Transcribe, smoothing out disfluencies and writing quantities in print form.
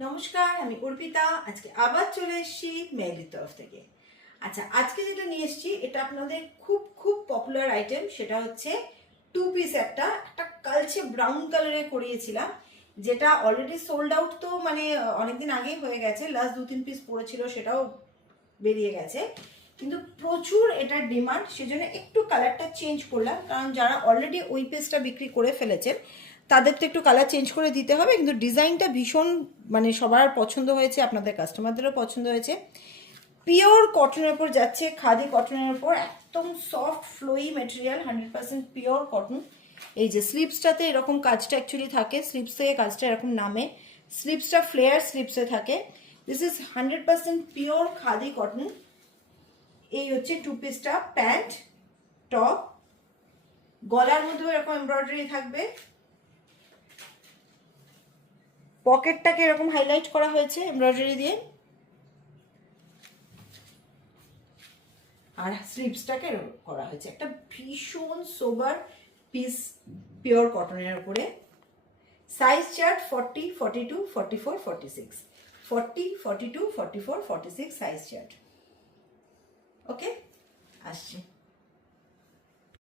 নমস্কার, আমি অর্পিতা। আজকে আবার চলে এসেছি মেয়েলির তরফ থেকে। আচ্ছা, আজকে যেটা নিয়ে এসেছি এটা আপনাদের খুব খুব পপুলার আইটেম। সেটা হচ্ছে টু পিস একটা কালচে ব্রাউন কালারে করিয়েছিলাম, যেটা অলরেডি সোল্ড আউট। তো মানে অনেকদিন আগেই হয়ে গেছে, লাস্ট 2-3 পিস পড়েছিল, সেটাও বেরিয়ে গেছে। কিন্তু প্রচুর এটার ডিমান্ড, সেজন্য একটু কালারটা চেঞ্জ করলাম, কারণ যারা অলরেডি ওই পিসটা বিক্রি করে ফেলেছেন তাদের তো একটু কালার চেঞ্জ করে দিতে হবে। কিন্তু ডিজাইনটা ভীষণ মানে সবার পছন্দ হয়েছে, আপনাদের কাস্টমারদেরও পছন্দ হয়েছে। পিওর কটনের উপর যাচ্ছে, খাদি কটনের উপর, একদম soft flowy material, 100% pure cotton. এই যে স্লিপসটাতে এরকম কাজটা অ্যাকচুয়ালি থাকে, স্লিপস থেকে কাজটা এরকম নামে, স্লিপসটা ফ্লেয়ার স্লিপসে থাকে। This is 100% pure khadi cotton. এই হচ্ছে টু পিসটা, প্যান্ট, টপ, গলার মধ্যেও এরকম এমব্রয়ডারি থাকবে, পকেটটাকে এরকম হাইলাইট করা হয়েছে এমব্রয়ডারি দিয়ে, আর স্লিভসটাকে এরকম করা হয়েছে। একটা ভীষণ সোবার পিস, পিওর কটনের উপরে। Size chart 40, 42, 44, 46, 40, 42, 44, 46 size chart. Okay, আসছি।